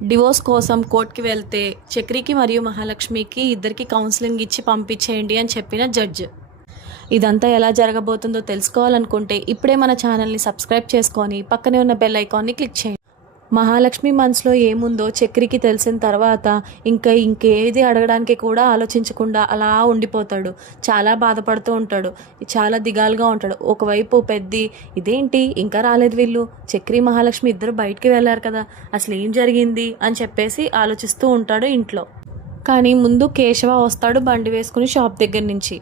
Divorce కోసం కోర్టుకి వెళ్తే చక్రికి మరియు మహాలక్ష్మికి ఇద్దరికి కౌన్సిలింగ్ ఇచ్చి పంపించేయండి అని చెప్పిన జడ్జ్. ఇదంతా ఎలా జరగబోతుందో తెలుసుకోవాలనుకుంటే ఇప్పుడే మన ఛానల్ని సబ్స్క్రైబ్ చేసుకొని పక్కనే ఉన్న బెల్ ఐకాన్ని క్లిక్ చేయండి. మహాలక్ష్మి మనసులో ఏముందో చక్రికి తెలిసిన తర్వాత ఇంకేది అడగడానికి కూడా ఆలోచించకుండా అలా ఉండిపోతాడు. చాలా బాధపడుతూ ఉంటాడు, చాలా దిగాలుగా ఉంటాడు. ఒకవైపు పెద్ది, ఇదేంటి ఇంకా రాలేదు వీళ్ళు, చక్రి మహాలక్ష్మి ఇద్దరు బయటికి వెళ్ళారు కదా, అసలు ఏం జరిగింది అని చెప్పేసి ఆలోచిస్తూ ఉంటాడు ఇంట్లో. కానీ ముందు కేశవ వస్తాడు బండి వేసుకుని షాప్ దగ్గర నుంచి.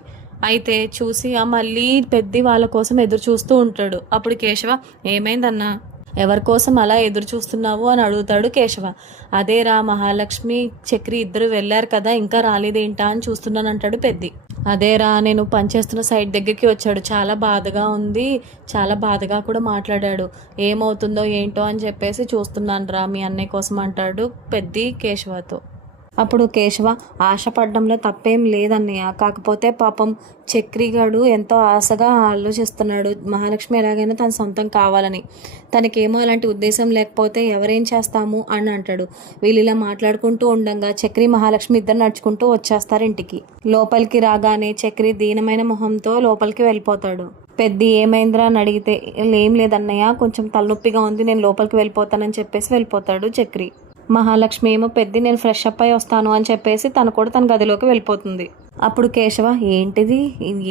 అయితే చూసి మళ్ళీ పెద్ది వాళ్ళ కోసం ఎదురు చూస్తూ ఉంటాడు. అప్పుడు కేశవ, ఏమైందన్నా, ఎవరి కోసం అలా ఎదురు చూస్తున్నావు అని అడుగుతాడు కేశవ. అదేరా, మహాలక్ష్మి చక్రి ఇద్దరు వెళ్ళారు కదా, ఇంకా రాలేదేంటా అని చూస్తున్నాను అంటాడు పెద్ది. అదేరా, నేను పనిచేస్తున్న సైట్ దగ్గరికి వచ్చాడు, చాలా బాధగా ఉంది, చాలా బాధగా కూడా మాట్లాడాడు, ఏమవుతుందో ఏంటో అని చెప్పేసి చూస్తున్నాను రా మీ అన్నయ్య కోసం అంటాడు పెద్ది కేశవతో. అప్పుడు కేశవ, ఆశపడడంలో తప్పేం లేదన్నయ్య, కాకపోతే పాపం చక్రిగాడు ఎంతో ఆశగా ఆలోచిస్తున్నాడు మహాలక్ష్మి ఎలాగైనా తన సొంతం కావాలని. తనకేమో అలాంటి ఉద్దేశం లేకపోతే ఎవరేం చేస్తాము అని అంటాడు. వీళ్ళు ఇలా మాట్లాడుకుంటూ ఉండగా చక్రి మహాలక్ష్మి ఇద్దరు నడుచుకుంటూ వచ్చేస్తారు ఇంటికి. లోపలికి రాగానే చక్రి దీనమైన మొహంతో లోపలికి వెళ్ళిపోతాడు. పెద్ది, ఏమైందిరా అని అడిగితే, ఏం లేదన్నయ్య, కొంచెం తలనొప్పిగా ఉంది, నేను లోపలికి వెళ్ళిపోతానని చెప్పేసి వెళ్ళిపోతాడు చక్రి. మహాలక్ష్మి ఏమో పెద్ది, నేను ఫ్రెష్ అప్ అయి వస్తాను అని చెప్పేసి తను కూడా తన గదిలోకి వెళ్ళిపోతుంది. అప్పుడు కేశవ, ఏంటిది,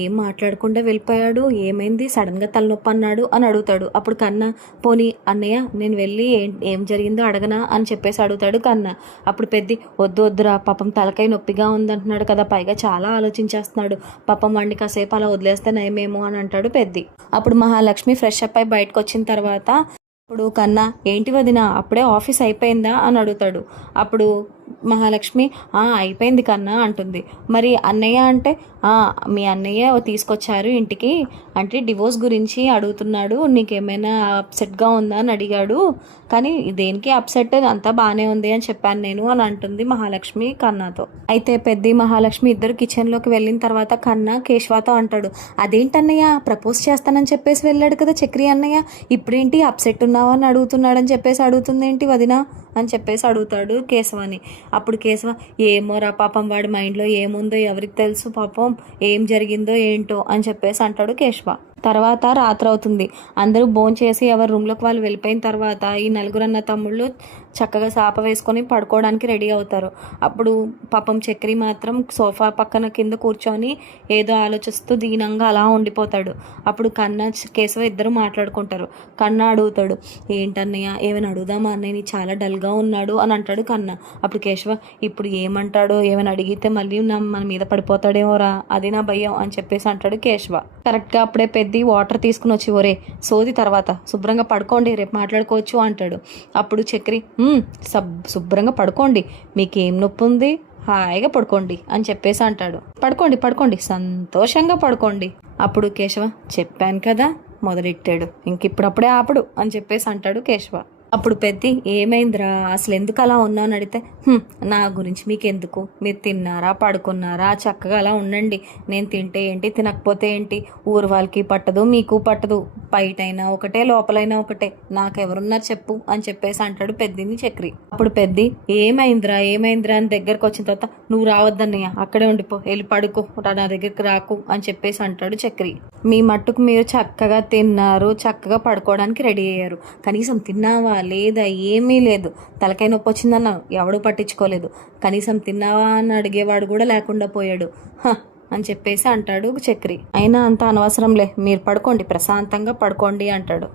ఏం మాట్లాడకుండా వెళ్ళిపోయాడు, ఏమైంది, సడన్గా తలనొప్పి అన్నాడు అని అడుగుతాడు. అప్పుడు కన్నా, పోనీ అన్నయ్య నేను వెళ్ళి ఏం జరిగిందో అడగనా అని చెప్పేసి అడుగుతాడు కన్నా. అప్పుడు పెద్ది, వద్దురా, పాపం తలకాయ నొప్పిగా ఉందంటున్నాడు కదా, పైగా చాలా ఆలోచించేస్తున్నాడు, పాపం వాడిని కాసేపు అలా వదిలేస్తే నయమేమో అని అంటాడు పెద్ది. అప్పుడు మహాలక్ష్మి ఫ్రెష్ అప్ అయి బయటకు వచ్చిన తర్వాత అప్పుడు కన్నా, ఏంటి వదిన, అప్పుడే ఆఫీస్ అయిపోయిందా అని అడుగుతాడు. అప్పుడు మహాలక్ష్మి, అయిపోయింది కన్నా అంటుంది. మరి అన్నయ్య అంటే, మీ అన్నయ్య తీసుకొచ్చారు ఇంటికి, అంటే డివోర్స్ గురించి అడుగుతున్నాడు, నీకేమైనా అప్సెట్గా ఉందా అని అడిగాడు, కానీ దేనికి అప్సెట్, అంతా బాగానే ఉంది అని చెప్పాను నేను అని అంటుంది మహాలక్ష్మి కన్నాతో. అయితే పెద్ది మహాలక్ష్మి ఇద్దరు కిచెన్లోకి వెళ్ళిన తర్వాత కన్నా కేశవతో అంటాడు, అదేంటన్నయ్య, ప్రపోజ్ చేస్తానని చెప్పేసి వెళ్ళాడు కదా చక్రి అన్నయ్య, ఇప్పుడేంటి అప్సెట్ ఉన్నావా అని అడుగుతున్నాడని చెప్పేసి అడుగుతుంది ఏంటి వదిన అని చెప్పేసి అడుగుతాడు కేశవని. అప్పుడు కేశవ, ఏమోరా, పాపం వాడి మైండ్లో ఏముందో ఎవరికి తెలుసు, పాపం ఏం జరిగిందో ఏంటో అని చెప్పేసి అంటాడు కేశవ. తర్వాత రాత్రి అవుతుంది. అందరూ భోంచేసి ఎవరి రూమ్లోకి వాళ్ళు వెళ్ళిపోయిన తర్వాత ఈ నలుగురు అన్న తమ్ముళ్ళు చక్కగా సాప వేసుకొని పడుకోవడానికి రెడీ అవుతారు. అప్పుడు పాపం చక్రి మాత్రం సోఫా పక్కన కింద కూర్చొని ఏదో ఆలోచిస్తూ దీనంగా అలా ఉండిపోతాడు. అప్పుడు కన్నా కేశవ ఇద్దరు మాట్లాడుకుంటారు. కన్నా అడుగుతాడు, ఏంటన్నయ్య, ఏమైనా అడుగుదామా అన్నయ్య, నీ చాలా డల్గా ఉన్నాడు అని అంటాడు కన్నా. అప్పుడు కేశవ, ఇప్పుడు ఏమంటాడో, ఏమైనా అడిగితే మళ్ళీ మన మీద పడిపోతాడేమోరా, అది నా భయం అని చెప్పేసి అంటాడు కేశవ. కరెక్ట్గా అప్పుడే పెద్ద వాటర్ తీసుకుని వచ్చి, ఒరే సోది తర్వాత శుభ్రంగా పడుకోండి, రేపు మాట్లాడుకోవచ్చు అంటాడు. అప్పుడు చక్రి, శుభ్రంగా పడుకోండి, మీకేం నొప్పి ఉంది, హాయిగా పడుకోండి అని చెప్పేసి అంటాడు. పడుకోండి సంతోషంగా పడుకోండి. అప్పుడు కేశవ, చెప్పాను కదా మొదలెట్టాడు, ఇంకిప్పుడప్పుడే ఆపడు అని చెప్పేసి అంటాడు కేశవ. అప్పుడు పెద్ది, ఏమైందిరా, అసలు ఎందుకు అలా ఉన్నావు అని అడిగితే, నా గురించి మీకు ఎందుకు, మీరు తిన్నారా పడుకున్నారా, చక్కగా అలా ఉండండి, నేను తింటే ఏంటి తినకపోతే ఏంటి, ఊరు వాళ్ళకి పట్టదు మీకు పట్టదు, బయటైనా ఒకటే లోపలైనా ఒకటే, నాకెవరున్నారు చెప్పు అని చెప్పేసి అంటాడు పెద్దిని చక్రి. అప్పుడు పెద్ది, ఏమైందిరా అని దగ్గరకు వచ్చిన తర్వాత, నువ్వు రావద్దన్నయ్య, అక్కడే ఉండిపో, వెళ్ళి పడుకో, నా దగ్గరికి రాకు అని చెప్పేసి అంటాడు చక్రి. మీ మట్టుకు మీరు చక్కగా తిన్నారు, చక్కగా పడుకోవడానికి రెడీ అయ్యారు, కనీసం తిన్నావా లేదా, ఏమీ లేదు, తలకాయ నొప్పి వచ్చిందన్నావు, ఎవడూ పట్టించుకోలేదు, కనీసం తిన్నావా అని అడిగేవాడు కూడా లేకుండా పోయాడు అని చెప్పేసి అంటాడు చక్రి. అయినా అంత అనవసరంలే, మీరు పడుకోండి, ప్రశాంతంగా పడుకోండి అంటాడు.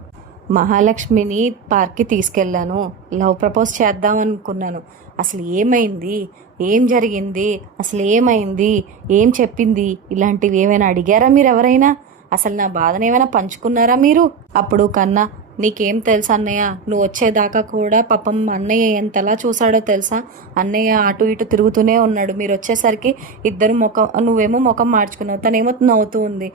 మహాలక్ష్మిని పార్క్కి తీసుకెళ్ళాను, లవ్ ప్రపోజ్ చేద్దాం అనుకున్నాను, అసలు ఏమైంది, ఏం జరిగింది, అసలు ఏమైంది, ఏం చెప్పింది, ఇలాంటివి ఏమైనా అడిగారా మీరు ఎవరైనా, అసలు నా బాధను ఏమైనా పంచుకున్నారా మీరు? అప్పుడు కన్నా, నీకేం తెలుసా అన్నయ్య, నువ్వు వచ్చేదాకా కూడా పాపం అన్నయ్య ఎంతలా చూసాడో తెలుసా, అన్నయ్య అటు ఇటు తిరుగుతూనే ఉన్నాడు, మీరు వచ్చేసరికి ఇద్దరు నువ్వేమో ముఖం మార్చుకున్నావు, తనేమో నవ్వుతూ ఉంది,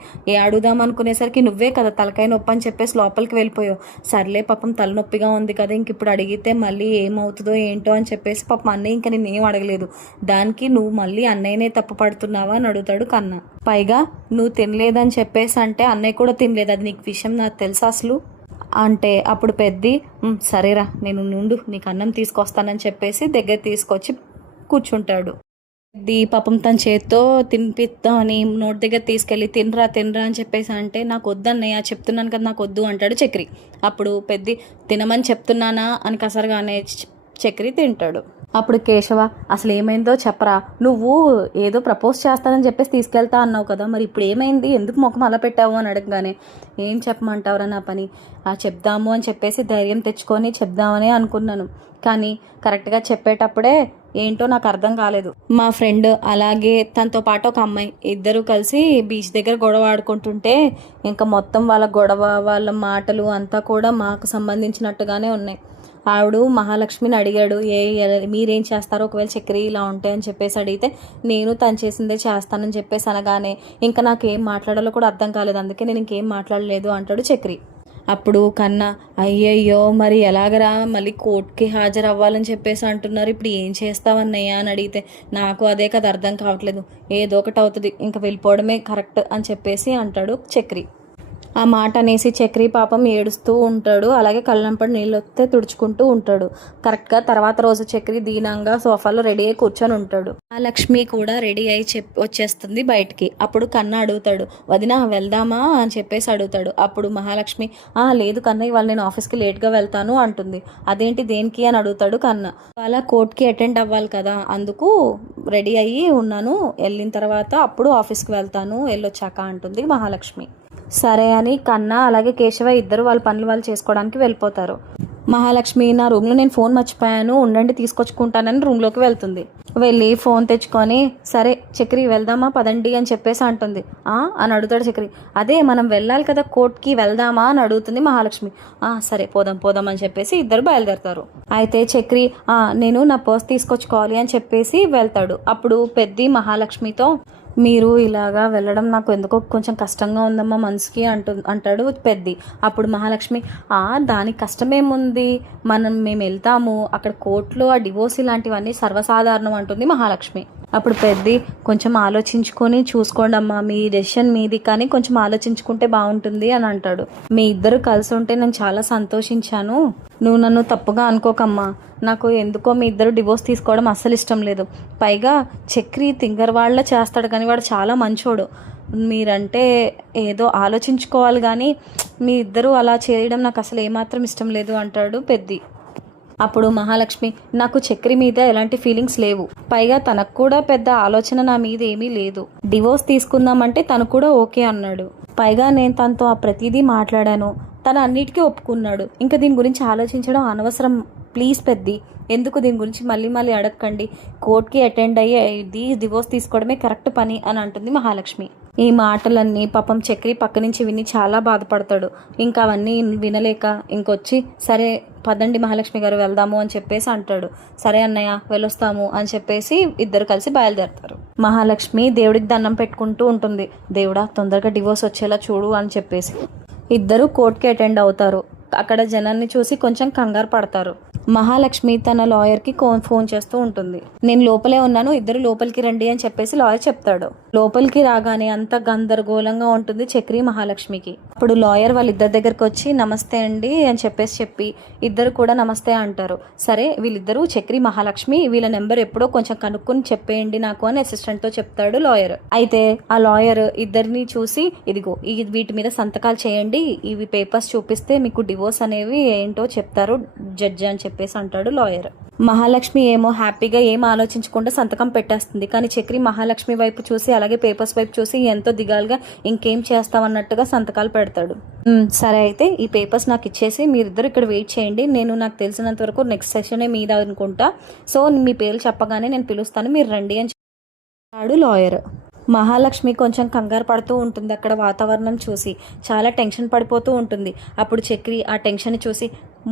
అడుగుదాం అనుకునేసరికి నువ్వే కదా తలకాయ నొప్పి అని చెప్పేసి లోపలికి వెళ్ళిపోయావు, సర్లే పాపం తలనొప్పిగా ఉంది కదా, ఇంక ఇప్పుడు అడిగితే మళ్ళీ ఏమవుతుందో ఏంటో అని చెప్పేసి పాపం అన్నయ్య ఇంకా నేనేం అడగలేదు, దానికి నువ్వు మళ్ళీ అన్నయ్యనే తప్పు పడుతున్నావా అని అడుగుతాడు కన్నా. పైగా నువ్వు తినలేదని చెప్పేసి అంటే అన్నయ్య కూడా తినలేదు, అది నీకు విషయం నాకు తెలుసా అసలు అంటే అప్పుడు పెద్ది సరేరా నేను నుండు నీకు అన్నం తీసుకొస్తానని చెప్పేసి దగ్గర తీసుకొచ్చి కూర్చుంటాడు. పెద్ది పాపం తన చేత్తో తినిపిద్దామని నోటి దగ్గర తీసుకెళ్ళి తినరా తినరా అని చెప్పేసి అంటే నాకు వద్దన్నయ్య చెప్తున్నాను కదా నాకు వద్దు అంటాడు చక్రి. అప్పుడు పెద్ది తినమని చెప్తున్నానా అని కసరగానే చక్రి తింటాడు. అప్పుడు కేశవ అసలు ఏమైందో చెప్పరా, నువ్వు ఏదో ప్రపోజ్ చేస్తానని చెప్పేసి తీసుకెళ్తా అన్నావు కదా, మరి ఇప్పుడు ఏమైంది, ఎందుకు ముఖం అలా పెట్టావు అని అడగగానే ఏం చెప్పమంటావురా నా పని, చెప్దాము అని చెప్పేసి ధైర్యం తెచ్చుకొని చెప్దామని అనుకున్నాను, కానీ కరెక్ట్గా చెప్పేటప్పుడే ఏంటో నాకు అర్థం కాలేదు. మా ఫ్రెండ్ అలాగే తనతో పాటు ఒక అమ్మాయి ఇద్దరు కలిసి బీచ్ దగ్గర గొడవ ఆడుకుంటుంటే ఇంకా మొత్తం వాళ్ళ గొడవ వాళ్ళ మాటలు అంతా కూడా మాకు సంబంధించినట్టుగానే ఉన్నాయి. ఆవిడ మహాలక్ష్మిని అడిగాడు మీరేం చేస్తారో ఒకవేళ చక్రి ఇలా ఉంటాయని చెప్పేసి అడిగితే నేను తను చేసిందే చేస్తానని చెప్పేసి అనగానే ఇంకా నాకేం మాట్లాడాలో కూడా అర్థం కాలేదు, అందుకే నేను ఇంకేం మాట్లాడలేదు అంటాడు చక్రి. అప్పుడు కన్నా అయ్యయ్యో మరి ఎలాగరా మళ్ళీ కోర్టుకి హాజరు అవ్వాలని చెప్పేసి అంటున్నారు, ఇప్పుడు ఏం చేస్తావన్నయ్యా అని అడిగితే నాకు అదే కదా అర్థం కావట్లేదు, ఏదో ఒకటి అవుతుంది ఇంకా వెళ్ళిపోవడమే కరెక్ట్ అని చెప్పేసి అంటాడు చక్రి. ఆ మాట అనేసి చక్రి పాపం ఏడుస్తూ ఉంటాడు, అలాగే కళ్ళంపడి నీళ్ళు వస్తే తుడుచుకుంటూ ఉంటాడు. కరెక్ట్గా తర్వాత రోజు చక్రి దీనంగా సోఫాలో రెడీ అయి కూర్చొని ఉంటాడు. ఆ లక్ష్మి కూడా రెడీ అయి వచ్చేస్తుంది బయటికి. అప్పుడు కన్న అడుగుతాడు వదిన వెళ్దామా అని చెప్పేసి అడుగుతాడు. అప్పుడు మహాలక్ష్మి లేదు కన్న ఇవాళ నేను ఆఫీస్కి లేట్గా వెళ్తాను అంటుంది. అదేంటి దేనికి అని అడుగుతాడు కన్న. వాళ్ళ కోర్టుకి అటెండ్ అవ్వాలి కదా అందుకు రెడీ అయ్యి ఉన్నాను, వెళ్ళిన తర్వాత అప్పుడు ఆఫీస్కి వెళ్తాను వెళ్ళొచ్చాక అంటుంది మహాలక్ష్మి. సరే అని కన్నా అలాగే కేశవ ఇద్దరు వాళ్ళ పనులు వాళ్ళు చేసుకోవడానికి వెళ్ళిపోతారు. మహాలక్ష్మి నా రూమ్లో నేను ఫోన్ మర్చిపోయాను ఉండండి తీసుకొచ్చుకుంటానని రూమ్లోకి వెళ్తుంది. వెళ్ళి ఫోన్ తెచ్చుకొని సరే చక్రి వెళ్దామా పదండి అని చెప్పేసి అంటుంది. అని అడుగుతాడు చక్రి. అదే మనం వెళ్ళాలి కదా కోర్టుకి వెళ్దామా అని అడుగుతుంది మహాలక్ష్మి. సరే పోదాం పోదాం అని చెప్పేసి ఇద్దరు బయలుదేరుతారు. అయితే చక్రి నేను నా పర్స్ తీసుకొచ్చుకోవాలి అని చెప్పేసి వెళ్తాడు. అప్పుడు పెద్ది మహాలక్ష్మితో మీరు ఇలాగా వెళ్ళడం నాకు ఎందుకో కొంచెం కష్టంగా ఉందమ్మా మనసుకి అంటాడు పెద్ది. అప్పుడు మహాలక్ష్మి దానికి కష్టమేముంది, మేము వెళ్తాము అక్కడ కోర్టులో ఆ డివోర్స్ ఇలాంటివన్నీ సర్వసాధారణం అంటుంది మహాలక్ష్మి. అప్పుడు పెద్ది కొంచెం ఆలోచించుకొని చూసుకోండి అమ్మా మీ డెసిషన్ మీది, కానీ కొంచెం ఆలోచించుకుంటే బాగుంటుంది అని అంటాడు. మీ ఇద్దరు కలిసి ఉంటే నేను చాలా సంతోషించాను, నువ్వు నన్ను తప్పుగా అనుకోకమ్మా, నాకు ఎందుకో మీ ఇద్దరు డివోర్స్ తీసుకోవడం అస్సలు ఇష్టం లేదు, పైగా చక్రి తింగర్ వాళ్ళ చేస్తాడు కానీ వాడు చాలా మంచోడు, మీరంటే ఏదో ఆలోచించుకోవాలి కానీ మీ ఇద్దరు అలా చేయడం నాకు అసలు ఏమాత్రం ఇష్టం లేదు అంటాడు పెద్ది. అప్పుడు మహాలక్ష్మి నాకు చక్రి మీద ఎలాంటి ఫీలింగ్స్ లేవు, పైగా తనకు కూడా పెద్ద ఆలోచన నా మీద ఏమీ లేదు, డివోర్స్ తీసుకుందామంటే తను కూడా ఓకే అన్నాడు, పైగా నేను తనతో ప్రతిదీ మాట్లాడాను, తను అన్నిటికీ ఒప్పుకున్నాడు, ఇంకా దీని గురించి ఆలోచించడం అనవసరం, ప్లీజ్ పెద్ది ఎందుకు దీని గురించి మళ్ళీ మళ్ళీ అడగకండి, కోర్టుకి అటెండ్ అయ్యి డివోర్స్ తీసుకోవడమే కరెక్ట్ పని అని అంటుంది మహాలక్ష్మి. ఈ మాటలన్నీ పాపం చక్రి పక్క నుంచి విని చాలా బాధపడతాడు. ఇంకా అవన్నీ వినలేక ఇంకొచ్చి సరే పదండి మహాలక్ష్మి గారు వెళ్దాము అని చెప్పేసి అంటాడు. సరే అన్నయ్య వెళ్ళొస్తాము అని చెప్పేసి ఇద్దరు కలిసి బయలుదేరుతారు. మహాలక్ష్మి దేవుడికి దండం పెట్టుకుంటూ ఉంటుంది, దేవుడా తొందరగా డివోర్స్ వచ్చేలా చూడు అని చెప్పేసి. ఇద్దరు కోర్టుకి అటెండ్ అవుతారు. అక్కడ జనాన్ని చూసి కొంచెం కంగారు పడతారు. మహాలక్ష్మి తన లాయర్కి ఫోన్ చేస్తూ ఉంటుంది. నేను లోపలే ఉన్నాను ఇద్దరు లోపలికి రండి అని చెప్పేసి లాయర్ చెప్తాడు. లోపలికి రాగానే అంత గందరగోళంగా ఉంటుంది చక్రి మహాలక్ష్మికి. అప్పుడు లాయర్ వాళ్ళిద్దరి దగ్గరికి వచ్చి నమస్తే అండి అని చెప్పి ఇద్దరు కూడా నమస్తే అంటారు. సరే వీళ్ళిద్దరూ చక్రి మహాలక్ష్మి వీళ్ళ నెంబర్ ఎప్పుడో కొంచెం కనుక్కొని చెప్పేయండి నాకు అని అసిస్టెంట్తో చెప్తాడు లాయర్. అయితే ఆ లాయర్ ఇద్దరిని చూసి ఇదిగో వీటి మీద సంతకాలు చేయండి, ఇవి పేపర్స్ చూపిస్తే మీకు డివోర్స్ అనేవి ఏంటో చెప్తారు జడ్జి అని చెప్పేసి అంటాడు లాయర్. మహాలక్ష్మి ఏమో హ్యాపీగా ఏం ఆలోచించకుండా సంతకం పెట్టేస్తుంది. కానీ చక్రి మహాలక్ష్మి వైపు చూసి అలాగే పేపర్స్ వైపు చూసి ఎంతో దిగాలుగా ఇంకేం చేస్తామన్నట్టుగా సంతకాలు పెడతాడు. సరే అయితే ఈ పేపర్స్ నాకు ఇచ్చేసి మీరిద్దరు ఇక్కడ వెయిట్ చేయండి, నేను నాకు తెలిసినంత వరకు నెక్స్ట్ సెషనే మీద అనుకుంటా, సో మీ పేర్లు చెప్పగానే నేను పిలుస్తాను మీరు రండి అని చెప్పాడు లాయర్. మహాలక్ష్మి కొంచెం కంగారు పడుతూ ఉంటుంది. అక్కడ వాతావరణం చూసి చాలా టెన్షన్ పడిపోతూ ఉంటుంది. అప్పుడు చక్రి ఆ టెన్షన్ చూసి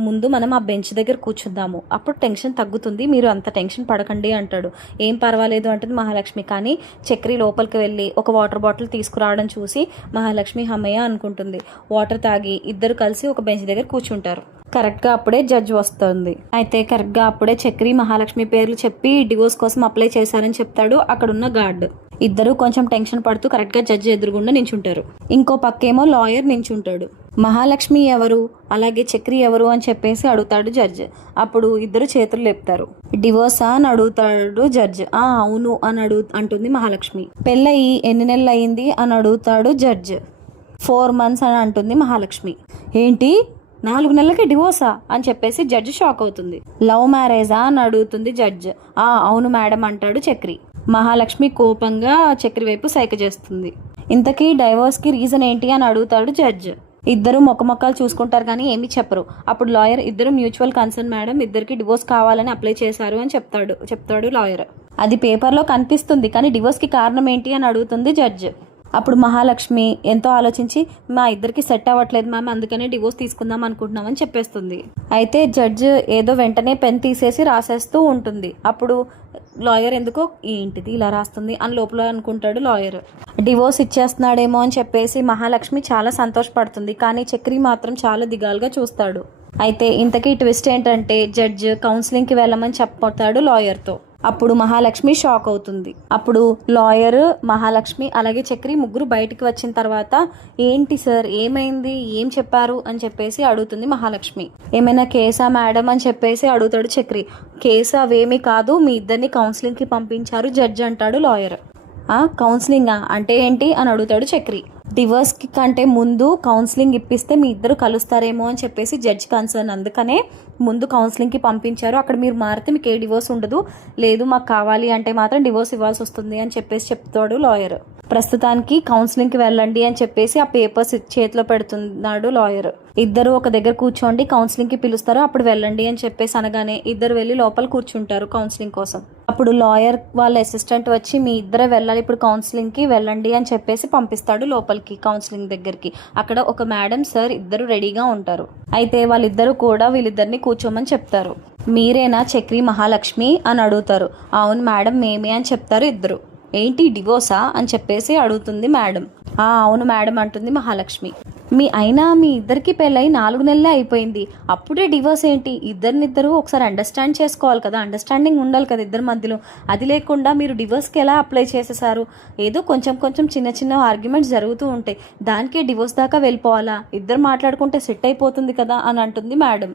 ముందు మనం ఆ బెంచ్ దగ్గర కూర్చుందాము, అప్పుడు టెన్షన్ తగ్గుతుంది, మీరు అంత టెన్షన్ పడకండి అంటాడు. ఏం పర్వాలేదు అంటుంది మహాలక్ష్మి. కానీ చక్రి లోపలికి వెళ్ళి ఒక వాటర్ బాటిల్ తీసుకురావడం చూసి మహాలక్ష్మి హమ్మయ్య అనుకుంటుంది. వాటర్ తాగి ఇద్దరు కలిసి ఒక బెంచ్ దగ్గర కూర్చుంటారు. కరెక్ట్గా అప్పుడే జడ్జ్ వస్తుంది. అయితే కరెక్ట్గా అప్పుడే చక్రి మహాలక్ష్మి పేర్లు చెప్పి డివోర్స్ కోసం అప్లై చేశారని చెప్తాడు అక్కడున్న గార్డ్. ఇద్దరు కొంచెం టెన్షన్ పడుతూ కరెక్ట్గా జడ్జి ఎదురుగుండా నించుంటారు. ఇంకో పక్కేమో లాయర్ నించుంటాడు. మహాలక్ష్మి ఎవరు, అలాగే చక్రి ఎవరు అని చెప్పేసి అడుగుతాడు జడ్జ్. అప్పుడు ఇద్దరు చేతులు లేపుతారు. డివోర్సా అని అడుగుతాడు జడ్జ్. అవును అని అంటుంది మహాలక్ష్మి. పెళ్ళయి ఎన్ని నెలలు అయింది అని అడుగుతాడు జడ్జ్. 4 months అని అంటుంది మహాలక్ష్మి. ఏంటి 4 నెలలకి డివోర్సా అని చెప్పేసి జడ్జ్ షాక్ అవుతుంది. లవ్ మ్యారేజా అని అడుగుతుంది జడ్జ్. అవును మేడం అంటాడు చక్రి. మహాలక్ష్మి కోపంగా చక్రి వైపు సైగ చేస్తుంది. ఇంతకీ డైవోర్స్కి రీజన్ ఏంటి అని అడుగుతాడు జడ్జ్. ఇద్దరు మొక్కలు చూసుకుంటారు కానీ ఏమీ చెప్పరు. అప్పుడు లాయర్ ఇద్దరు మ్యూచువల్ కన్సర్న్ మేడం, ఇద్దరికి డివోర్స్ కావాలని అప్లై చేశారు అని చెప్తాడు లాయర్. అది పేపర్లో కనిపిస్తుంది కానీ డివోర్స్కి కారణం ఏంటి అని అడుగుతుంది జడ్జ్. అప్పుడు మహాలక్ష్మి ఎంతో ఆలోచించి మా ఇద్దరికి సెట్ అవ్వట్లేదు మ్యామ్, అందుకనే డివోర్స్ తీసుకుందాం అనుకుంటున్నామని చెప్పేస్తుంది. అయితే జడ్జ్ ఏదో వెంటనే పెన్ తీసేసి రాసేస్తూ ఉంటుంది. అప్పుడు లాయర్ ఎందుకో ఏంటిది ఇలా రాస్తుంది అని లోపల అనుకుంటాడు లాయర్. డివోర్స్ ఇచ్చేస్తున్నాడేమో అని చెప్పేసి మహాలక్ష్మి చాలా సంతోషపడుతుంది. కానీ చక్రి మాత్రం చాలా దిగాలుగా చూస్తాడు. అయితే ఇంతకీ ట్విస్ట్ ఏంటంటే జడ్జ్ కౌన్సిలింగ్కి వెళ్ళమని చెప్తాడు లాయర్తో. అప్పుడు మహాలక్ష్మి షాక్ అవుతుంది. అప్పుడు లాయర్, మహాలక్ష్మి అలాగే చక్రి ముగ్గురు బయటికి వచ్చిన తర్వాత ఏంటి సార్ ఏమైంది, ఏం చెప్పారు అని చెప్పేసి అడుగుతుంది మహాలక్ష్మి. ఏమైనా కేసా మేడం అని చెప్పేసి అడుగుతాడు చక్రి. కేసు అవేమీ కాదు, మీ ఇద్దరిని కౌన్సిలింగ్కి పంపించారు జడ్జ్ అంటాడు లాయర్. కౌన్సిలింగా అంటే ఏంటి అని అడుగుతాడు చక్రి. డివోర్స్కి కంటే ముందు కౌన్సిలింగ్ ఇప్పిస్తే మీ ఇద్దరు కలుస్తారేమో అని చెప్పేసి జడ్జ్ కన్సర్న్, అందుకనే ముందు కౌన్సిలింగ్కి పంపించారు. అక్కడ మీరు మారితే మీకు ఏ డివోర్స్ ఉండదు, లేదు మాకు కావాలి అంటే మాత్రం డివోర్స్ ఇవ్వాల్సి వస్తుంది అని చెప్పేసి చెప్తాడు లాయర్. ప్రస్తుతానికి కౌన్సిలింగ్కి వెళ్ళండి అని చెప్పేసి ఆ పేపర్స్ చేతిలో పెడుతున్నాడు లాయర్. ఇద్దరు ఒక దగ్గర కూర్చోండి, కౌన్సిలింగ్కి పిలుస్తారు, అప్పుడు వెళ్ళండి అని చెప్పేసి అనగానే ఇద్దరు వెళ్ళి లోపల కూర్చుంటారు కౌన్సిలింగ్ కోసం. అప్పుడు లాయర్ వాళ్ళ అసిస్టెంట్ వచ్చి మీ ఇద్దరే వెళ్ళాలి ఇప్పుడు కౌన్సిలింగ్కి వెళ్ళండి అని చెప్పేసి పంపిస్తాడు లోపలికి కౌన్సిలింగ్ దగ్గరికి. అక్కడ ఒక మేడం సార్ ఇద్దరు రెడీగా ఉంటారు. అయితే వాళ్ళిద్దరూ కూడా వీళ్ళిద్దరిని కూర్చోమని చెప్తారు. మీరేనా చక్రి మహాలక్ష్మి అని అడుగుతారు. అవును మేడం మేమే అని చెప్తారు ఇద్దరు. ఏంటి డివోర్సా అని చెప్పేసి అడుగుతుంది మేడం. అవును మేడం అంటుంది మహాలక్ష్మి. మీ ఇద్దరికి పెళ్ళై 4 నెలలే అయిపోయింది, అప్పుడే డివోర్స్ ఏంటి? ఇద్దరినిద్దరు ఒకసారి అండర్స్టాండ్ చేసుకోవాలి కదా, అండర్స్టాండింగ్ ఉండాలి కదా ఇద్దరి మధ్యలో. అది లేకుండా మీరు డివోర్స్కి ఎలా అప్లై చేసేసారు? ఏదో కొంచెం చిన్న ఆర్గ్యుమెంట్స్ జరుగుతూ ఉంటాయి, దానికే డివోర్స్ దాకా వెళ్ళిపోవాలా? ఇద్దరు మాట్లాడుకుంటే సెట్ అయిపోతుంది కదా అని అంటుంది మేడం.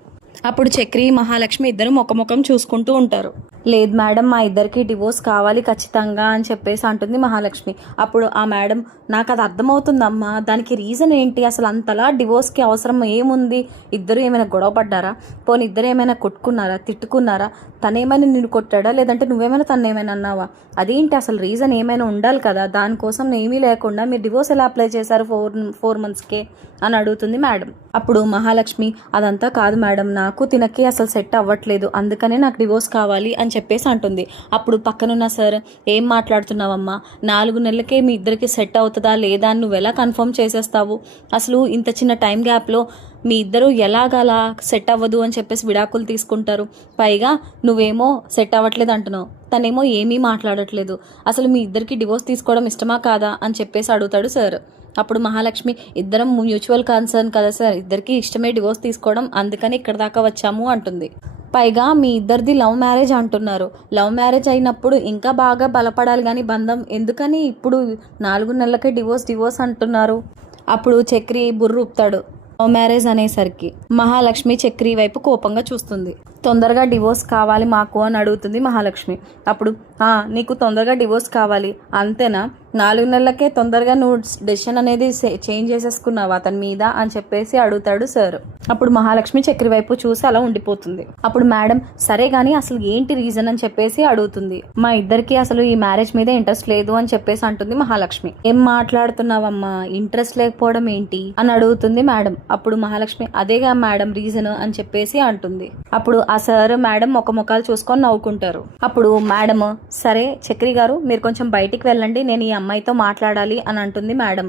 అప్పుడు చక్రి మహాలక్ష్మి ఇద్దరు ముఖం చూసుకుంటూ ఉంటారు. లేదు మేడం మా ఇద్దరికి డివోర్స్ కావాలి ఖచ్చితంగా అని చెప్పేసి అంటుంది మహాలక్ష్మి. అప్పుడు ఆ మేడం నాకు అది అర్థమవుతుందమ్మా, దానికి రీజన్ ఏంటి? అసలు అంతలా డివోర్స్కి అవసరం ఏముంది? ఇద్దరు ఏమైనా గొడవ పడ్డారా? పోనీ ఇద్దరు ఏమైనా కొట్టుకున్నారా, తిట్టుకున్నారా? తనేమైనా నిన్ను కొట్టాడా, లేదంటే నువ్వేమైనా తను ఏమైనా అన్నావా? అదేంటి అసలు రీజన్ ఏమైనా ఉండాలి కదా, దానికోసం ఏమీ లేకుండా మీరు డివోర్స్ ఎలా అప్లై చేశారు 4 monthsకే అని అడుగుతుంది మేడం. అప్పుడు మహాలక్ష్మి అదంతా కాదు మేడం, నాకు తినకి అసలు సెట్ అవ్వట్లేదు, అందుకనే నాకు డివోర్స్ కావాలి అని చెప్పేసి అంటుంది. అప్పుడు పక్కనున్న సార్ ఏం మాట్లాడుతున్నావమ్మా, 4 నెలలకే మీ ఇద్దరికి సెట్ అవుతుందా లేదా అని నువ్వు ఎలా కన్ఫర్మ్ చేసేస్తావు? అసలు ఇంత చిన్న టైం గ్యాప్లో మీ ఇద్దరు ఎలాగలా సెట్ అవ్వదు అని చెప్పేసి విడాకులు తీసుకుంటారు? పైగా నువ్వేమో సెట్ అవ్వట్లేదు అంటున్నావు, తనేమో ఏమీ మాట్లాడట్లేదు. అసలు మీ ఇద్దరికి డివోర్స్ తీసుకోవడం ఇష్టమా కాదా అని చెప్పేసి అడుగుతాడు సార్. అప్పుడు మహాలక్ష్మి ఇద్దరం మ్యూచువల్ కన్సర్న్ కదా సార్, ఇద్దరికి ఇష్టమే డివోర్స్ తీసుకోవడం, అందుకని ఇక్కడ దాకా వచ్చాము అంటుంది. పైగా మీ ఇద్దరిది లవ్ మ్యారేజ్ అంటున్నారు, లవ్ మ్యారేజ్ అయినప్పుడు ఇంకా బాగా బలపడాలి కానీ బంధం, ఎందుకని ఇప్పుడు 4 నెలలకే డివోర్స్ అంటున్నారు? అప్పుడు చక్రి బుర్రు ఊపుతాడు లవ్ మ్యారేజ్ అనేసరికి. మహాలక్ష్మి చక్రి వైపు కోపంగా చూస్తుంది. తొందరగా డివోర్స్ కావాలి మాకు అని అడుగుతుంది మహాలక్ష్మి. అప్పుడు నీకు తొందరగా డివోర్స్ కావాలి అంతేనా? 4 నెలలకే తొందరగా నువ్వు డెసిషన్ అనేది చేంజ్ చేసేసుకున్నావు అతని మీద అని చెప్పేసి అడుగుతాడు సార్. అప్పుడు మహాలక్ష్మి చక్రి వైపు చూసి అలా ఉండిపోతుంది. అప్పుడు మేడం సరే కానీ అసలు ఏంటి రీజన్ అని చెప్పేసి అడుగుతుంది. మా ఇద్దరికి అసలు ఈ మ్యారేజ్ మీద ఇంట్రెస్ట్ లేదు అని చెప్పేసి అంటుంది మహాలక్ష్మి. ఏం మాట్లాడుతున్నావమ్మా, ఇంట్రెస్ట్ లేకపోవడం ఏంటి అని అడుగుతుంది మేడం. అప్పుడు మహాలక్ష్మి అదేగా మేడం రీజన్ అని చెప్పేసి అంటుంది. అప్పుడు ఆ సార్ మేడం ముఖాలు చూసుకొని నవ్వుకుంటారు. అప్పుడు మేడం సరే చక్రి గారు మీరు కొంచెం బయటికి వెళ్ళండి, నేను ఈ అమ్మాయితో మాట్లాడాలి అని అంటుంది మేడం.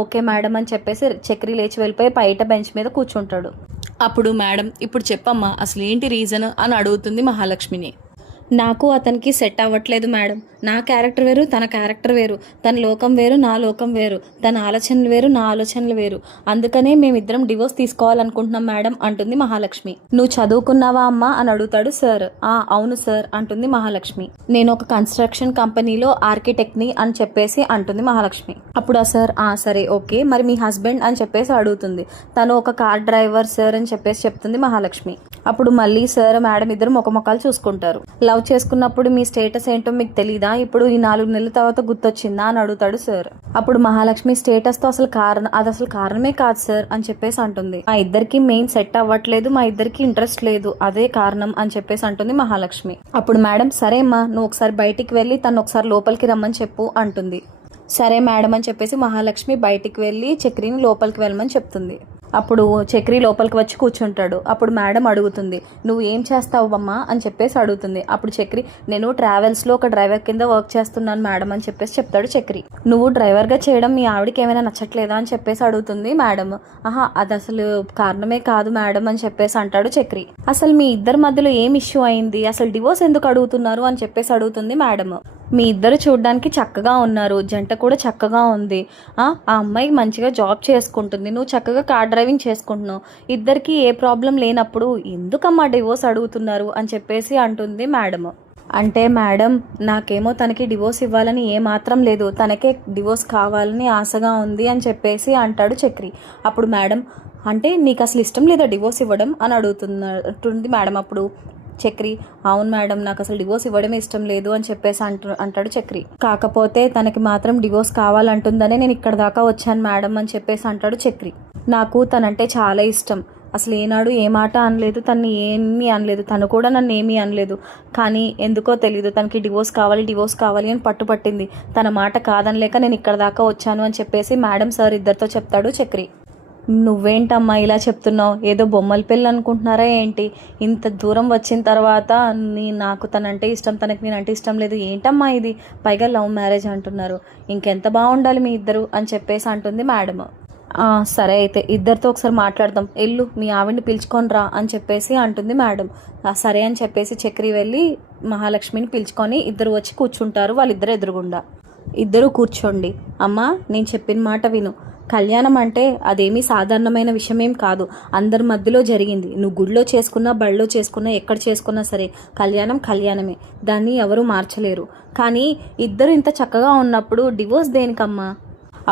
ఓకే మేడం అని చెప్పేసి చక్రి లేచి వెళ్ళిపోయి బయట బెంచ్ మీద కూర్చుంటాడు. అప్పుడు మేడం ఇప్పుడు చెప్పమ్మా అసలు ఏంటి రీజన్ అని అడుగుతుంది మహాలక్ష్మిని. నాకు అతనికి సెట్ అవ్వట్లేదు మేడం. నా క్యారెక్టర్ వేరు, తన క్యారెక్టర్ వేరు. తన లోకం వేరు, నా లోకం వేరు. తన ఆలోచనలు వేరు, నా ఆలోచనలు వేరు. అందుకనే మేమిద్దరం డివోర్స్ తీసుకోవాలనుకుంటున్నాం మేడం అంటుంది మహాలక్ష్మి. నువ్వు చదువుకున్నావా అమ్మా అని అడుగుతాడు సార్. అవును సార్ అంటుంది మహాలక్ష్మి. నేను ఒక కన్స్ట్రక్షన్ కంపెనీలో ఆర్కిటెక్ట్ని అని చెప్పేసి అంటుంది మహాలక్ష్మి. అప్పుడు సార్ సరే ఓకే, మరి మీ హస్బెండ్ అని చెప్పేసి అడుగుతుంది. తను ఒక కార్ డ్రైవర్ సార్ అని చెప్పేసి చెప్తుంది మహాలక్ష్మి. అప్పుడు మళ్ళీ సార్ మేడం ఇద్దరు ముఖముఖాలు చూసుకుంటారు. లవ్ చేసుకున్నప్పుడు మీ స్టేటస్ ఏంటో మీకు తెలీదా, ఇప్పుడు ఈ 4 నెలల తర్వాత గుర్తొచ్చిందా అని అడుగుతాడు సార్. అప్పుడు మహాలక్ష్మి స్టేటస్ తో అసలు కారణమే కాదు సార్ అని చెప్పేసి అంటుంది. మా ఇద్దరికి మెయిన్ సెట్ అవ్వట్లేదు, మా ఇద్దరికి ఇంట్రెస్ట్ లేదు, అదే కారణం అని చెప్పేసి అంటుంది మహాలక్ష్మి. అప్పుడు మేడం సరే అమ్మా, నువ్వు ఒకసారి బయటికి వెళ్ళి తను ఒకసారి లోపలికి రమ్మని చెప్పు అంటుంది. సరే మేడం అని చెప్పేసి మహాలక్ష్మి బయటికి వెళ్ళి చక్రిని లోపలికి వెళ్ళమని చెప్తుంది. అప్పుడు చక్రి లోపలికి వచ్చి కూర్చుంటాడు. అప్పుడు మేడం అడుగుతుంది, నువ్వు ఏం చేస్తావు అమ్మా అని చెప్పేసి అడుగుతుంది. అప్పుడు చక్రి, నేను ట్రావెల్స్లో ఒక డ్రైవర్ కింద వర్క్ చేస్తున్నాను మేడం అని చెప్పేసి చెప్తాడు చక్రి. నువ్వు డ్రైవర్గా చేయడం మీ ఆవిడకి ఏమైనా నచ్చట్లేదా అని చెప్పేసి అడుగుతుంది మేడం. అది అసలు కారణమే కాదు మేడం అని చెప్పేసి అంటాడు చక్రి. అసలు మీ ఇద్దరి మధ్యలో ఏం ఇష్యూ అయింది, అసలు డివోర్స్ ఎందుకు అడుగుతున్నారు అని చెప్పేసి అడుగుతుంది మేడం. మీ ఇద్దరు చూడడానికి చక్కగా ఉన్నారు, జంట కూడా చక్కగా ఉంది. ఆ అమ్మాయి మంచిగా జాబ్ చేసుకుంటుంది, నువ్వు చక్కగా కార్ డ్రైవింగ్ చేసుకుంటున్నావు. ఇద్దరికి ఏ ప్రాబ్లం లేనప్పుడు ఎందుకమ్మా డివోర్స్ అడుగుతున్నారు అని చెప్పేసి అంటుంది మేడం. అంటే మేడం నాకేమో తనకి డివోర్స్ ఇవ్వాలని ఏమాత్రం లేదు, తనకే డివోర్స్ కావాలని ఆశగా ఉంది అని చెప్పేసి అంటాడు చక్రి. అప్పుడు మేడం, అంటే నీకు అసలు ఇష్టం లేదా డివోర్స్ ఇవ్వడం అని అడుగుతుంది మేడం. అప్పుడు చక్రి, అవును మేడం నాకు అసలు డివోర్స్ ఇవ్వడమే ఇష్టం లేదు అని చెప్పేసి అంటాడు చక్రి. కాకపోతే తనకి మాత్రం డివోర్స్ కావాలంటుందనే నేను ఇక్కడ దాకా వచ్చాను మేడం అని చెప్పేసి అంటాడు చక్రి. నాకు తనంటే చాలా ఇష్టం, అసలు ఏనాడు ఏ మాట అనలేదు, తన్ని ఏమీ అనలేదు, తను కూడా నన్ను ఏమీ అనలేదు. కానీ ఎందుకో తెలీదు తనకి డివోర్స్ కావాలి అని పట్టుపట్టింది. తన మాట కాదనలేక నేను ఇక్కడ దాకా వచ్చాను అని చెప్పేసి మేడం సార్ ఇద్దరితో చెప్తాడు చక్రి. నువ్వేంటమ్మా ఇలా చెప్తున్నావు, ఏదో బొమ్మల పెళ్ళి అనుకుంటున్నారా ఏంటి? ఇంత దూరం వచ్చిన తర్వాత నాకు తనంటే ఇష్టం, తనకి నేనంటే ఇష్టం లేదు, ఏంటమ్మా ఇది? పైగా లవ్ మ్యారేజ్ అంటున్నారు, ఇంకెంత బాగుండాలి మీ ఇద్దరు అని చెప్పేసి అంటుంది మేడం. సరే అయితే ఇద్దరితో ఒకసారి మాట్లాడదాం, ఎల్లు మీ ఆవిడ్ని పిలుచుకొని రా అని చెప్పేసి అంటుంది మేడం. సరే అని చెప్పేసి చక్రి వెళ్ళి మహాలక్ష్మిని పిలుచుకొని ఇద్దరు వచ్చి కూర్చుంటారు వాళ్ళిద్దరు ఎదురుగుండా. ఇద్దరు కూర్చోండి. అమ్మా నేను చెప్పిన మాట విను, కళ్యాణం అంటే అదేమీ సాధారణమైన విషయమేం కాదు, అందరి మధ్యలో జరిగింది. నువ్వు గుడిలో చేసుకున్నా, బళ్ళలో చేసుకున్నా, ఎక్కడ చేసుకున్నా సరే కళ్యాణం కళ్యాణమే, దాన్ని ఎవరూ మార్చలేరు. కానీ ఇద్దరు ఇంత చక్కగా ఉన్నప్పుడు డివోర్స్ దేనికమ్మా?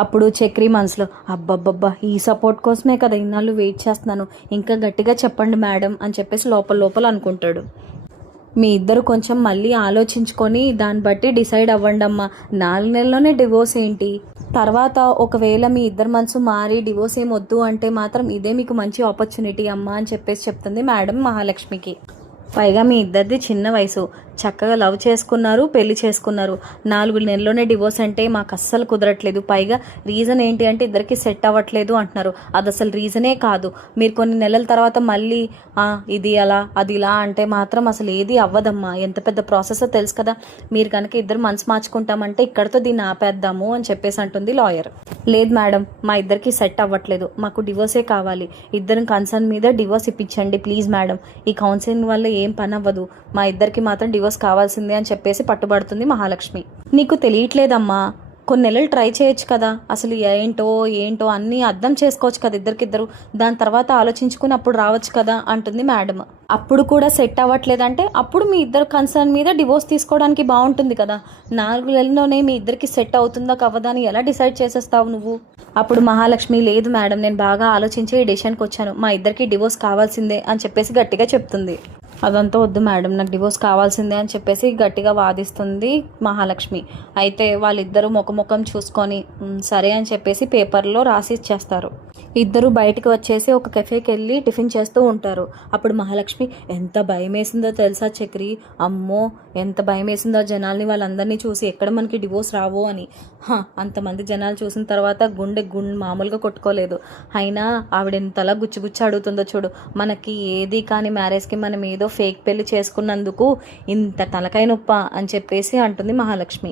అప్పుడు చక్రి మనసులో, అబ్బబ్బబ్బా ఈ సపోర్ట్ కోసమే కదా ఇన్నాళ్ళు వెయిట్ చేస్తున్నాను, ఇంకా గట్టిగా చెప్పండి మేడం అని చెప్పేసి లోపల అనుకుంటాడు. మీ ఇద్దరు కొంచెం మళ్ళీ ఆలోచించుకొని దాన్ని బట్టి డిసైడ్ అవ్వండి అమ్మా. 4 నెలల్లోనే డివోర్స్ ఏంటి? తర్వాత ఒకవేళ మీ ఇద్దరు మనసు మారి డివోర్స్ ఏం వద్దు అంటే మాత్రం ఇదే మీకు మంచి ఆపర్చునిటీ అమ్మా అని చెప్పేసి చెప్తుంది మేడం మహాలక్ష్మికి. పైగా మీ ఇద్దరిది చిన్న వయసు, చక్కగా లవ్ చేసుకున్నారు, పెళ్లి చేసుకున్నారు, 4 నెలల్లోనే డివోర్స్ అంటే మాకు అస్సలు కుదరట్లేదు. పైగా రీజన్ ఏంటి అంటే ఇద్దరికి సెట్ అవ్వట్లేదు అంటున్నారు, అది అసలు రీజనే కాదు. మీరు కొన్ని నెలల తర్వాత మళ్ళీ ఇది అలా అది ఇలా అంటే మాత్రం అసలు ఏది అవ్వదమ్మా, ఎంత పెద్ద ప్రాసెస్ తెలుసు కదా. మీరు కనుక ఇద్దరు మనసు మార్చుకుంటామంటే ఇక్కడతో దీన్ని ఆపేద్దాము అని చెప్పేసి అంటుంది లాయర్. లేదు మేడం మా ఇద్దరికి సెట్ అవ్వట్లేదు, మాకు డివోర్సే కావాలి, ఇద్దరం కన్సర్న్ మీద డివోర్స్ ఇప్పించండి ప్లీజ్ మేడం, ఈ కౌన్సిలింగ్ వల్ల ఏం పని అవ్వదు, మా ఇద్దరికి మాత్రం డివోర్స్ కావాల్సిందే అని చెప్పేసి పట్టుబడుతుంది మహాలక్ష్మి. నీకు తెలియట్లేదమ్మా, కొన్ని నెలలు ట్రై చేయొచ్చు కదా, అసలు ఏంటో అన్నీ అర్థం చేసుకోవచ్చు కదా ఇద్దరికిద్దరు, దాని తర్వాత ఆలోచించుకుని అప్పుడు రావచ్చు కదా అంటుంది మేడం. అప్పుడు కూడా సెట్ అవ్వట్లేదంటే అప్పుడు మీ ఇద్దరు కన్సర్న్ మీద డివోర్స్ తీసుకోవడానికి బాగుంటుంది కదా, 4 నెలల్లోనే మీ ఇద్దరికి సెట్ అవుతుందా కవ్వదా అని ఎలా డిసైడ్ చేసేస్తావు నువ్వు? అప్పుడు మహాలక్ష్మి, లేదు మేడం నేను బాగా ఆలోచించి ఈ డెసిషన్కి వచ్చాను, మా ఇద్దరికి డివోర్స్ కావాల్సిందే అని చెప్పేసి గట్టిగా చెప్తుంది. అదంతా వద్దు మేడం నాకు డివోర్స్ కావాల్సిందే అని చెప్పేసి గట్టిగా వాదిస్తుంది మహాలక్ష్మి. అయితే వాళ్ళిద్దరూ ముఖం చూసుకొని సరే అని చెప్పేసి పేపర్లో రాసి ఇచ్చేస్తారు. ఇద్దరు బయటకు వచ్చేసి ఒక కెఫేకి వెళ్ళి టిఫిన్ చేస్తూ ఉంటారు. అప్పుడు మహాలక్ష్మి, ఎంత భయం వేసిందో తెలుసా చక్రి, అమ్మో ఎంత భయం వేసిందో జనాల్ని వాళ్ళందరినీ చూసి, ఎక్కడ మనకి డివోర్స్ రావో అని. అంతమంది జనాలు చూసిన తర్వాత గుండె మామూలుగా కొట్టుకోలేదు. అయినా ఆవిడ ఎంతలా గుచ్చి అడుగుతుందో చూడు, మనకి ఏది కానీ మ్యారేజ్కి మనం ఏదో ఫేక్ పెళ్లి చేసుకున్నందుకు ఇంత తలకాయ నొప్ప అని చెప్పేసి అంటుంది మహాలక్ష్మి.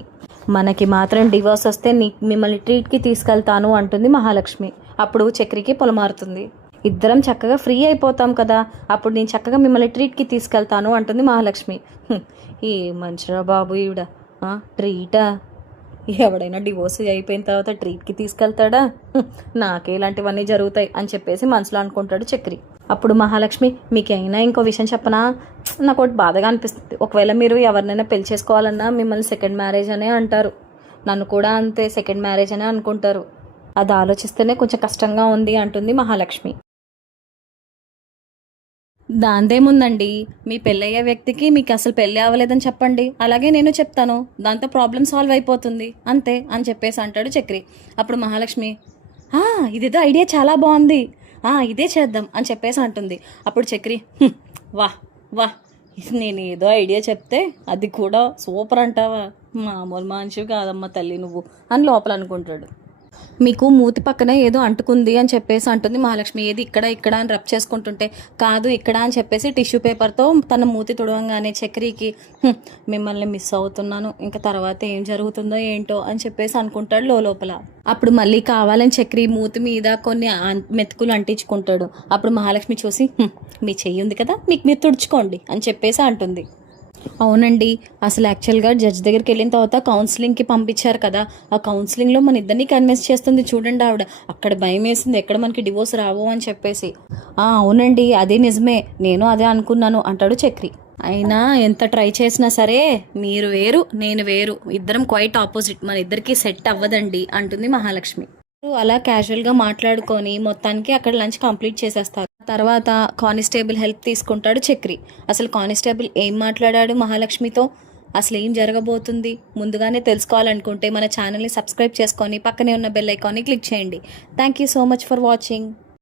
మనకి మాత్రం డివోర్స్ వస్తే మిమ్మల్ని ట్రీట్కి తీసుకెళ్తాను అంటుంది మహాలక్ష్మి. అప్పుడు చక్రికి పొలమారుతుంది. ఇద్దరం చక్కగా ఫ్రీ అయిపోతాం కదా, అప్పుడు నేను చక్కగా మిమ్మల్ని ట్రీట్కి తీసుకెళ్తాను అంటుంది మహాలక్ష్మి. ఈ మంచిరా బాబు ఈవిడ ట్రీటా, ఎవడైనా డివోర్స్ అయిపోయిన తర్వాత ట్రీట్కి తీసుకెళ్తాడా, నాకే ఇలాంటివన్నీ జరుగుతాయి అని చెప్పేసి మనసులో అనుకుంటాడు చక్రి. అప్పుడు మహాలక్ష్మి, మీకైనా ఇంకో విషయం చెప్పనా, నాకు ఒకటి బాధగా అనిపిస్తుంది. ఒకవేళ మీరు ఎవరినైనా పెళ్లి చేసుకోవాలన్నా మిమ్మల్ని సెకండ్ మ్యారేజ్ అనే అంటారు, నన్ను కూడా అంతే సెకండ్ మ్యారేజ్ అనే అనుకుంటారు. అది ఆలోచిస్తేనే కొంచెం కష్టంగా ఉంది అంటుంది మహాలక్ష్మి. దాందేముందండి, మీ పెళ్ళయ్యే వ్యక్తికి మీకు అసలు పెళ్ళి అవ్వలేదని చెప్పండి, అలాగే నేను చెప్తాను, దాంతో ప్రాబ్లం సాల్వ్ అయిపోతుంది అంతే అని చెప్పేసి అంటాడు చక్రి. అప్పుడు మహాలక్ష్మి, ఇదేదో ఐడియా చాలా బాగుంది, ఇదే చేద్దాం అని చెప్పేసి అంటుంది. అప్పుడు చక్రి, వాహ్ వాహ్, నేను ఏదో ఐడియా చెప్తే అది కూడా సూపర్ అంటావా, మామూలు మనిషివి కాదమ్మా తల్లి నువ్వు అని లోపల అనుకుంటాడు. మీకు మూతి పక్కన ఏదో అంటుకుంది అని చెప్పేసి అంటుంది మహాలక్ష్మి. ఏది ఇక్కడ ఇక్కడ అని రబ్ చేసుకుంటుంటే, కాదు ఇక్కడ అని చెప్పేసి టిష్యూ పేపర్తో తన మూతి తుడవంగానే చక్రికి, మిమ్మల్ని మిస్ అవుతున్నాను, ఇంకా తర్వాత ఏం జరుగుతుందో ఏంటో అని చెప్పేసి అనుకుంటాడు లోపల. అప్పుడు మళ్ళీ కావాలని చక్రి మూతి మీద కొన్ని మెతుకులు అంటించుకుంటాడు. అప్పుడు మహాలక్ష్మి చూసి, మీ చెయ్యి ఉంది కదా, మీకు మీరు తుడుచుకోండి అని చెప్పేసి అంటుంది. అవునండి, అసలు యాక్చువల్గా జడ్జ్ దగ్గరికి వెళ్ళిన తర్వాత కౌన్సిలింగ్కి పంపించారు కదా, ఆ కౌన్సిలింగ్లో మన ఇద్దరిని కన్విన్స్ చేస్తుంది చూడండి ఆవిడ. అక్కడ భయం వేసింది, ఎక్కడ మనకి డివోర్స్ రావు అని చెప్పేసి. అవునండి, అదే నిజమే, నేను అదే అనుకున్నాను అంటాడు చక్రి. అయినా ఎంత ట్రై చేసినా సరే మీరు వేరు నేను వేరు, ఇద్దరం క్వైట్ ఆపోజిట్, మన ఇద్దరికి సెట్ అవ్వదండి అంటుంది మహాలక్ష్మి. అలా క్యాజువల్గా మాట్లాడుకొని మొత్తానికి అక్కడ లంచ్ కంప్లీట్ చేసేస్తారు. తర్వాత కానిస్టేబుల్ హెల్ప్ తీసుకుంటాడు చక్రి. అసలు కానిస్టేబుల్ ఏం మాట్లాడాడు మహాలక్ష్మితో, అసలు ఏం జరగబోతుంది ముందుగానే తెలుసుకోవాలనుకుంటే మన ఛానల్ని సబ్స్క్రైబ్ చేసుకొని పక్కనే ఉన్న బెల్ ఐకాన్ని క్లిక్ చేయండి. Thank you so much for watching.